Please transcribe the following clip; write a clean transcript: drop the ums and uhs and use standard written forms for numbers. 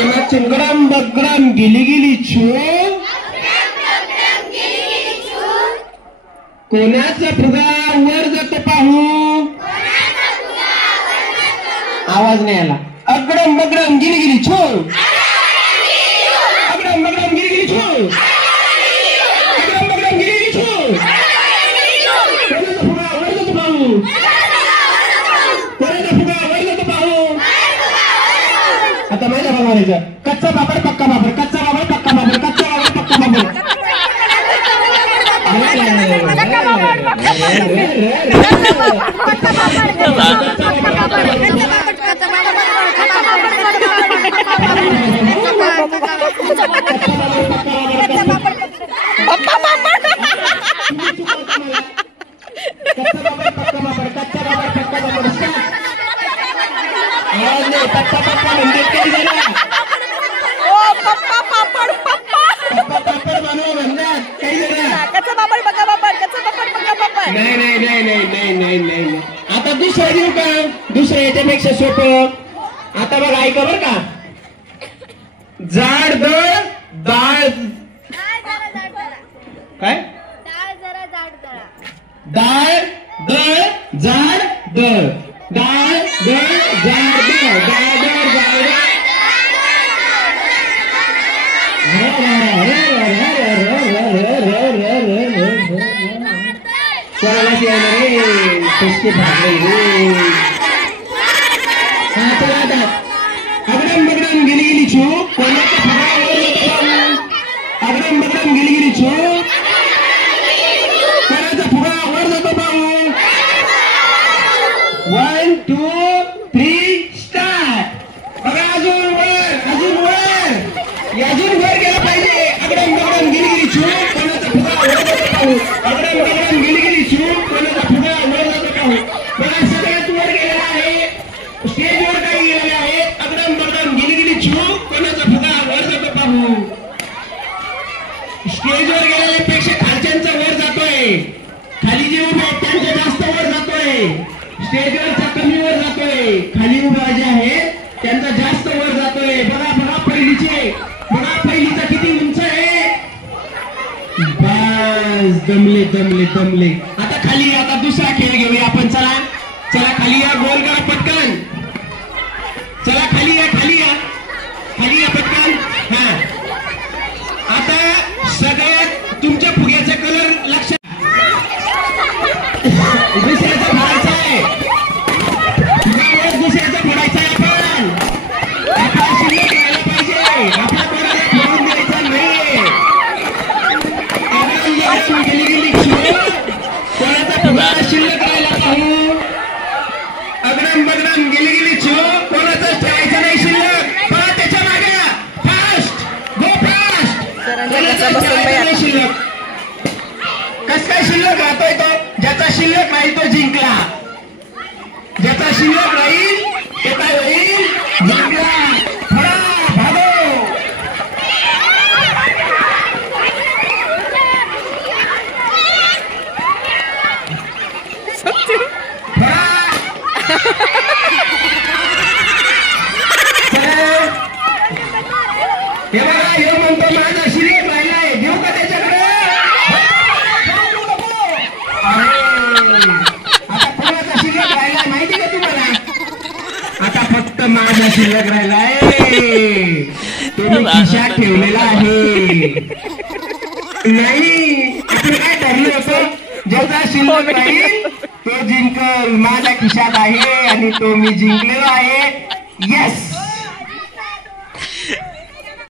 चिंगडम बगडम गिली गिली छू कोणाचा फुगा वर जातो पाहू आवाज नाही आला अगडम बगडम गिली गिली छू अगडम बगडम गिली गिली छू अगडम बगडम गिली गिली छू कोणाचा फुगा वर जातो पाहू कोणाचा फुगा वर जातो पाहू आता माहिती आहे म्हणायचं कच्चा बाबर पक्का बाबर कच्चा बाबर पक्का बाबर कच्चा बाबर पक्का बाबर नाही आता दुसरं देऊ का दुसरं याच्यापेक्षा सोपं आता बघ ऐका बर का जाड दळ डाळ काय डाळ दळ जाड दळ डाळ दळ जाड दळ डाळ दळ जाड कोणाला येणार रे कसके भागले रे अगडम बगडम गिली गिली छू कोणाचा फुगा वर जातो पाहू अगडम बगडम गिली गिली छू कोणाचा फुगा वर जातो पाहू 1 2 3 स्टार्ट बघा अजून वर गेला पाहिजे अगडम बगडम गिली गिली छू कोणाचा फुगा वर जातो पाहू अगडम बगडम गिली गिली छू कोणाचा फुगा वर जातो पाहू बघा सगळ्यात वर गेलेला आहे स्टेजवर काही गेलेले आहे अगडम बगडम गिली गिली छू कोणाचा फुगा वर जातो पाहू स्टेजवर गेलेल्या पेक्षा खालच्यांचा वर जातोय खाली जे उभे आहेत त्यांचा जास्त वर जातोय स्टेजवरचा कमी वर जातोय खाली उभा जे आहे त्यांचा जास्त वर जातोय बघा बघा पहिलीचा किती उंच आहे बस दमले दमले दमले आता खाली आता दुसरा खेळ घेऊया आपण चला चला खाली या गोल करा पटकन चला खाली या पटकन हा आता सगळ्यात तुमच्या फुग्याचा कलर लक्षात दुसऱ्याचा फोडायचा आहे फुगावर दुसऱ्याचा फोडायचा आहे आपण आपला शिल्लक राहिला पाहिजे आपला कोणाला फोडून द्यायचा नाही गेली गेली कोणाचा फुगा शिल्लक राहिला पाहू अगडम बगडम गेली गेली छो कोणाचाच ठेवायचं नाही शिल्लक पहा त्याच्या मागे फास्ट गो फास्ट शिल्लक कस काय शिल्लक राहतोय तो ज्याचा शिल्लक राहील तो जिंकला ज्याचा शिल्लक राहील ते काय होईल जिंकला फळा भागो हे बघा हे म्हणतो माझा शिल्लक राहिलाय देऊ का त्याच्याकडे आता कोणाचा शिल्लक राहिलाय माहिती का तुम्हाला आता फक्त माझा शिल्लक राहिलाय तुम्ही खिशात ठेवलेला आहे नाही आपण काय ठरलं होतं ज्याचा शिल्लक राहील तो जिंकल माझ्या खिशात आहे आणि तो मी जिंकलेलो आहे यस